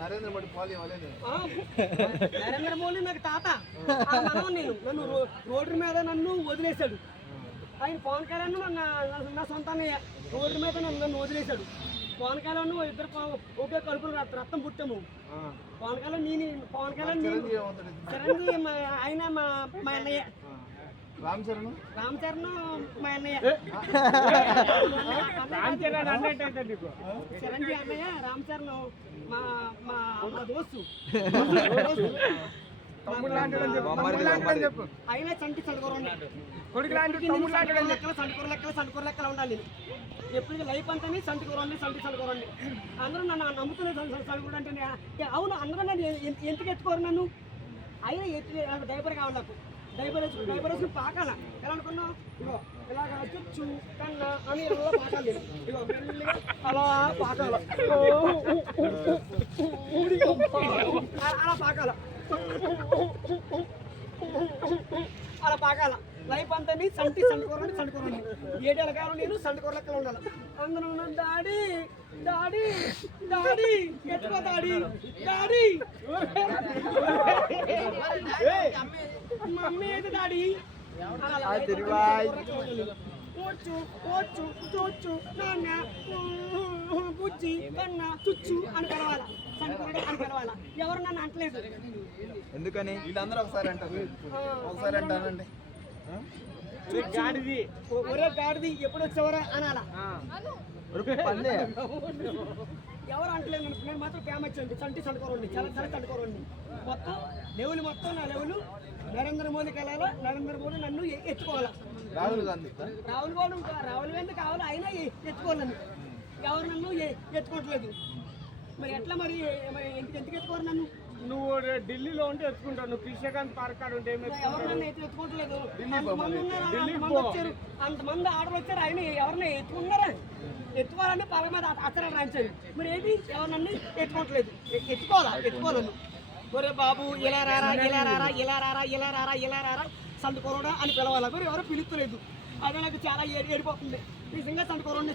నరేంద్ర మోడీ నాకు తాత నేను నన్ను రోడ్డు మీద నన్ను వదిలేశాడు. ఆయన పవన్ కళ్యాణ్ నా సొంతాన్ని రోడ్డు మీద నన్ను వదిలేశాడు. పవన్ కళ్యాణ్ ఇద్దరు ఒకే కడుపులు రక్తం పుట్టాము. పవన్ కళ్యాణ్ చిరంజీవి ఆయన మా అన్నయ్య. రామ్ చరణ్ మా అన్నయ్య. చిరంజీవి అన్నయ్య, రామ్ చరణ్ మా దోస్తు. అయినా చంటి చండుకోరండి సండుకూర లెక్కలు ఉండాలి. ఎప్పుడు లైఫ్ అంతా సంటుకోరండి అందరూ నన్ను నమ్ముతున్నారు. సండుకూర అంటే అవును, అందరూ నన్ను ఎందుకు ఎత్తుకోరు నన్ను? అయినా డైపర్ కావాలి నాకు. డైపర్ వేసుకుని పాకాల. ఎలా అనుకున్నావు? ఇగో ఇలాగ చుచ్చు కన్నా అని ఇలా పాకాలి. ఇగో మెల్లిగా అలా పాకాల, అలా పాకాల. లైఫ్ అంతా సండుకోరండి 7 ఏళ్ళ కాలం నేను సండుకోర లెక్కలు ఉండాలి. అందరూ డాడీ ఎత్తుకో డాడీ మమ్మీ అయితే డాడీ చోచ్చు నాన్న బుజ్జి కన్నా చుచ్చు అని పిలవాలా. సండుకోరడే అని పిలవాలా. ఎవరు నన్ను అంటలేదు. ఎందుకని? వీళ్ళందరూ ఒకసారి అంటారండి. ఒరే గాడిది ఎప్పుడు వచ్చేవరా అనాలా. ఎవరు అంటలేదు. నేను మాత్రం ఫేమస్ అండి. సండుకోరండి చాలా సండుకోరండి. మొత్తం లెవెల్ నా లెవెల్ నరేంద్ర మోదీకి వెళ్ళాలా. నరేంద్ర మోదీ నన్ను ఎత్తుకోవాలా. రాహుల్ గాంధీ కావాలి. అయినా ఎత్తుకోవాలని. ఎవరు నన్ను ఎత్తుకోవట్లేదు. మరి ఎట్లా? మరి ఎందుకు ఎత్తుకోరు నన్ను? నువ్వు ఢిల్లీలో ఉంటే ఎత్తుకుంటావు. నువ్వు కృష్ణకాంత్ పార్క్ ఆడు ఉంటే ఎవరు నన్ను ఎత్తుకోవట్లేదు. అంతమంది ఆర్డర్ వచ్చారు. ఆయన ఎవరిని ఎత్తుకున్నారా? ఎత్తుకోవాలని పగ మీద అచ్చరాలు రాయించారు. మరి ఏంటి? ఎవరు నన్ను ఎత్తుకోవట్లేదు. ఎత్తుకోవాలని. ఒరే బాబు ఇలా రారా సండుకోరడా అని పిలవాలి. ఎవరు పిలుస్తలేదు. అదే నాకు చాలా ఏడిపోతుంది నిజంగా. సండుకోరండి